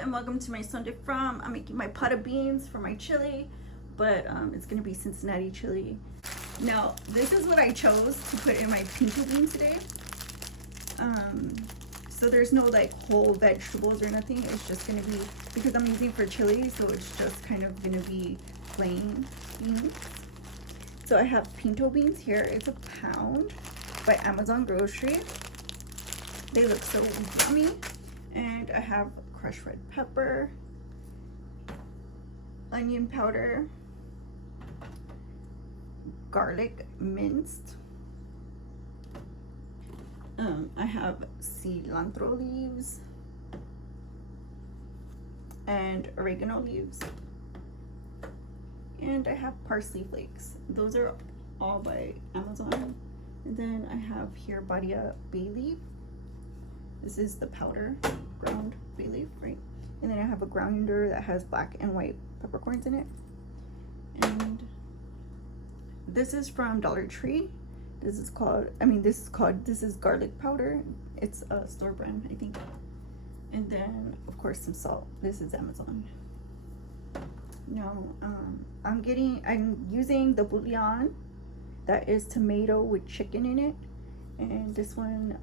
and welcome to my Sunday from. I'm making my pot of beans for my chili, but it's gonna be Cincinnati chili. Now, this is what I chose to put in my pinto beans today. So there's no like whole vegetables or nothing. It's just gonna be, because I'm using for chili, so it's just kind of gonna be plain beans. So I have pinto beans here. It's a pound by Amazon Grocery. They look so yummy. And I have crushed red pepper, onion powder, garlic minced. I have cilantro leaves and oregano leaves, and I have parsley flakes. Those are all by Amazon. And then I have here Badia bay leaf. This is the powder ground bay leaf, right? And then I have a grinder that has black and white peppercorns in it. And this is from Dollar Tree. This is garlic powder. It's a store brand, I think. And then of course some salt. This is Amazon. Now I'm using the bouillon that is tomato with chicken in it. And this one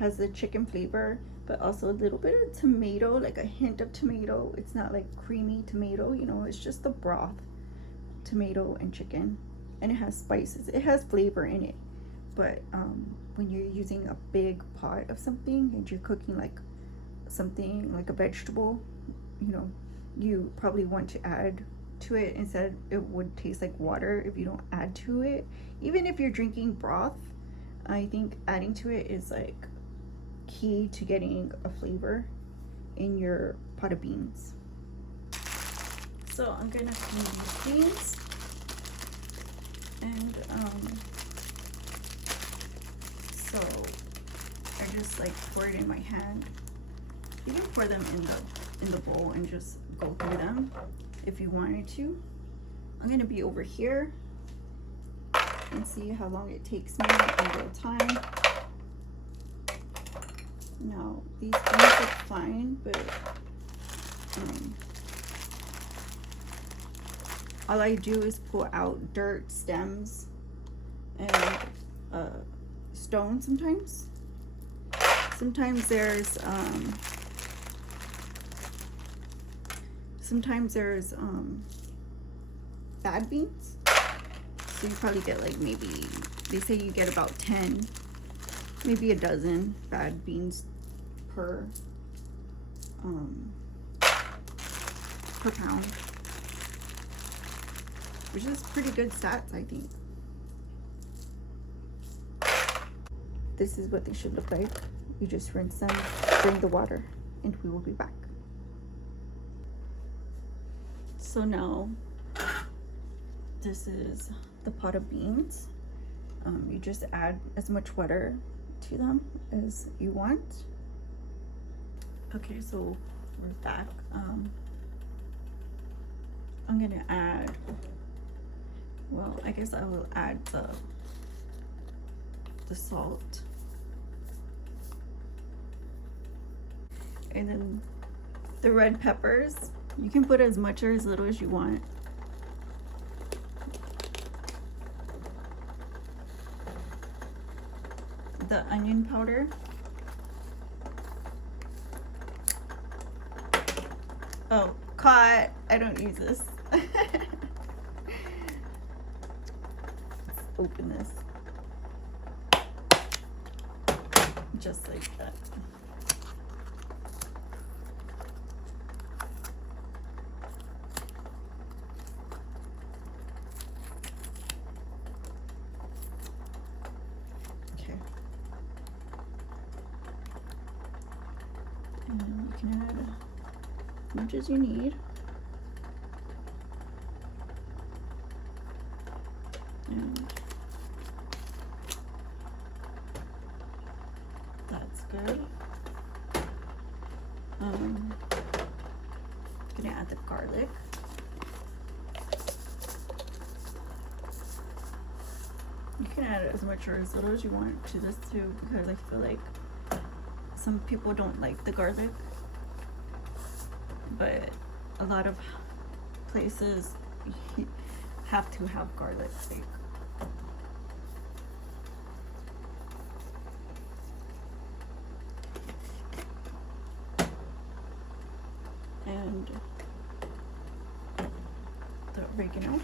has the chicken flavor, but also a little bit of tomato, like a hint of tomato. It's not like creamy tomato, you know, it's just the broth, tomato and chicken. And it has spices, it has flavor in it. But when you're using a big pot of something and you're cooking like something like a vegetable, you know, you probably want to add to it. Instead, it would taste like water if you don't add to it. Even if you're drinking broth, I think adding to it is like key to getting a flavor in your pot of beans. So I'm gonna clean these beans, and so I just like pour it in my hand. You can pour them in the bowl and just go through them if you wanted to. I'm gonna be over here and see how long it takes me in real time. Now, these beans look fine, but all I do is pull out dirt, stems, and stones sometimes. Sometimes there's bad beans. So you probably get like, maybe, they say you get about 10, maybe a dozen bad beans per pound, which is pretty good stats, I think. This is what they should look like. You just rinse them, drain the water, and we will be back. So now, this is the pot of beans. You just add as much water to them as you want. Okay, so we're back. I'm gonna add, well, I guess I will add the salt, and then the red peppers. You can put as much or as little as you want. The onion powder. Oh, caught. I don't use this. Let's open this. Just like that. Okay. And then you can add as much as you need. And that's good. Gonna add the garlic. You can add as much or as little as you want to this too, because I feel like some people don't like the garlic. but a lot of places have to have garlic steak. And the oregano.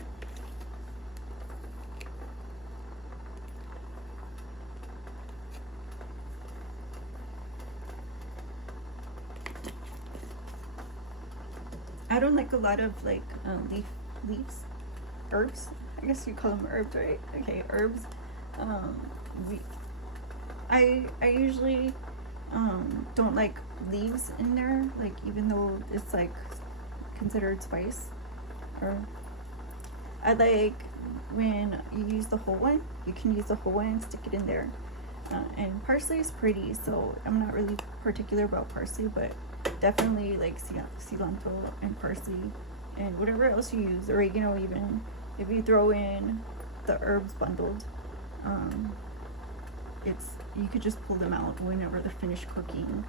I don't like a lot of like leaves, herbs. I guess you call them herbs, right? Okay, herbs. I usually don't like leaves in there, like even though it's like considered spice. Or I like when you use the whole one. You can use the whole one and stick it in there. And parsley is pretty, so I'm not really particular about parsley, but definitely like cilantro and parsley and whatever else you use, oregano even. If you throw in the herbs bundled, you could just pull them out whenever they're finished cooking,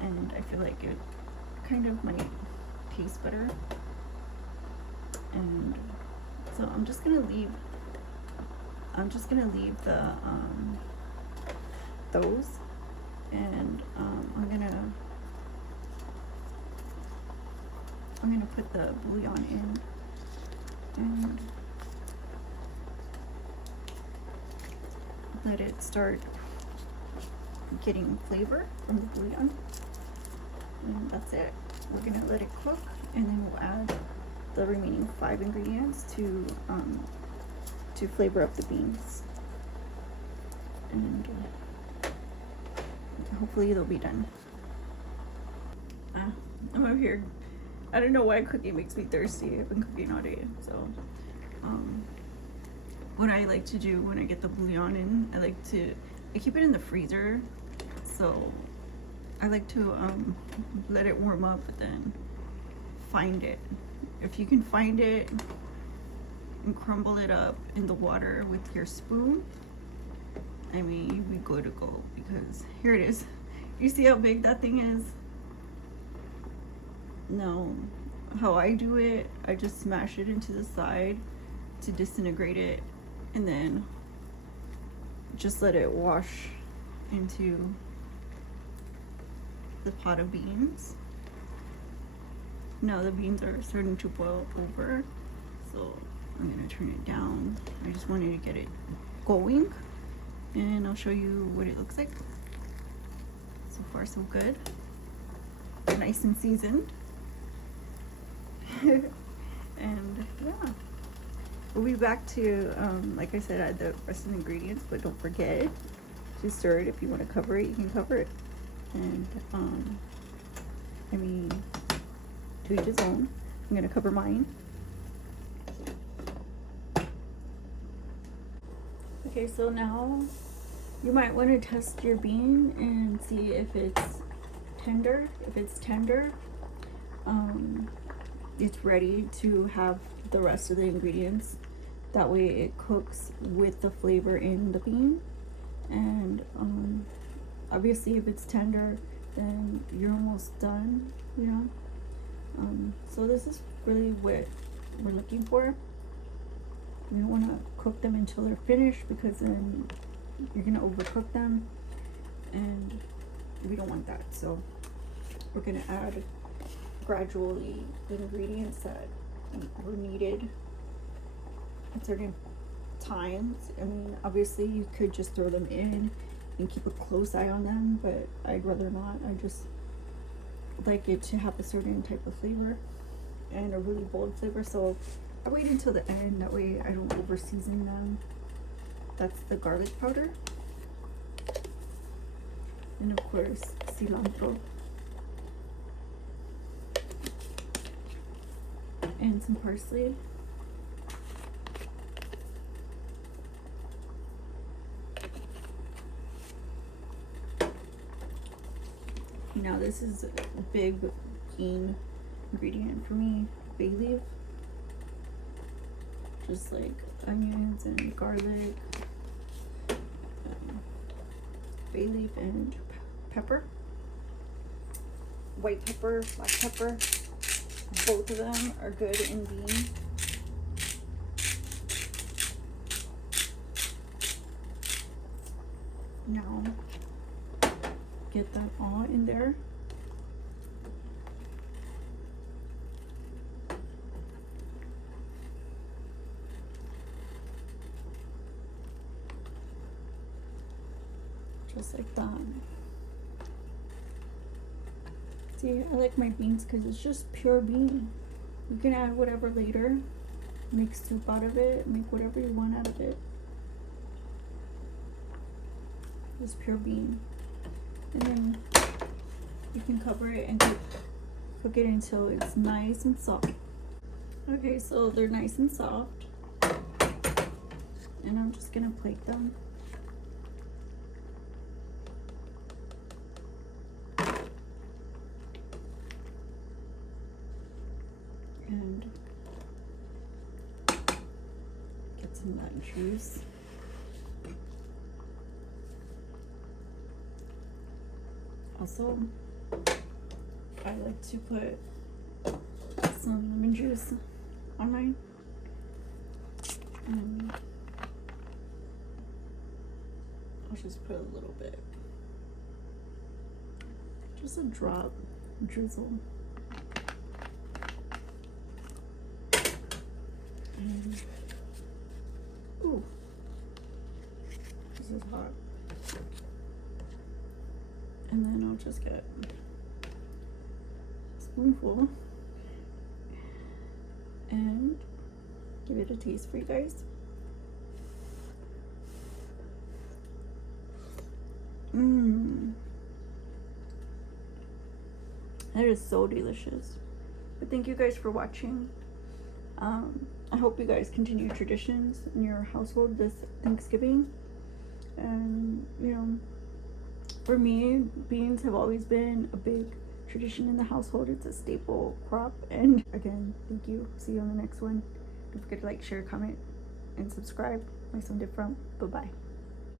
and I feel like it kind of might taste better. And so I'm just gonna leave the those, and I'm gonna put the bouillon in and let it start getting flavor from the bouillon, and that's it. We're gonna let it cook, and then we'll add the remaining 5 ingredients to flavor up the beans, and hopefully they'll be done. I'm over here. I don't know why cooking makes me thirsty. I've been cooking all day, so what I like to do when I get the bouillon in, I keep it in the freezer, so I like to let it warm up, but then find it. If you can find it and crumble it up in the water with your spoon, I mean, you'd be good to go, because here it is. You see how big that thing is? No, how I do it, I just smash it into the side to disintegrate it, and then just let it wash into the pot of beans. Now the beans are starting to boil over, so I'm gonna turn it down. I just wanted to get it going, and I'll show you what it looks like. So far so good. Nice and seasoned. And yeah, we'll be back to like I said, add the rest of the ingredients, but don't forget to stir it. If you want to cover it, you can cover it, and I mean, to each his own. I'm gonna cover mine. Okay, so now you might want to test your bean and see if it's tender. If it's tender, it's ready to have the rest of the ingredients. That way it cooks with the flavor in the bean. And obviously if it's tender, then you're almost done, you know. So this is really what we're looking for. We don't want to cook them until they're finished, because then you're going to overcook them, and we don't want that. So we're going to add gradually the ingredients that were needed at certain times. I mean, obviously you could just throw them in and keep a close eye on them, but I'd rather not. I just like it to have a certain type of flavor and a really bold flavor, so I wait until the end. That way I don't over season them. That's the garlic powder, and of course cilantro, and some parsley. Now this is a big bean ingredient for me, bay leaf. Just like onions and garlic, bay leaf and pepper. white pepper, black pepper. Both of them are good in bean. Now, get that all in there. Just like that. See, I like my beans because it's just pure bean. You can add whatever later. Make soup out of it. Make whatever you want out of it. Just pure bean. And then you can cover it and cook it until it's nice and soft. Okay, so they're nice and soft. And I'm just gonna plate them. And get some of that juice. Also, I like to put some lemon juice on mine. And I'll just put a little bit. Just a drop, drizzle. And, ooh, this is hot. And then I'll just get a spoonful and give it a taste for you guys. That is so delicious. But thank you guys for watching. I hope you guys continue traditions in your household this Thanksgiving. And, you know, for me, beans have always been a big tradition in the household. It's a staple crop. And again, thank you. See you on the next one. Don't forget to like, share, comment, and subscribe. My son did from. Bye-bye.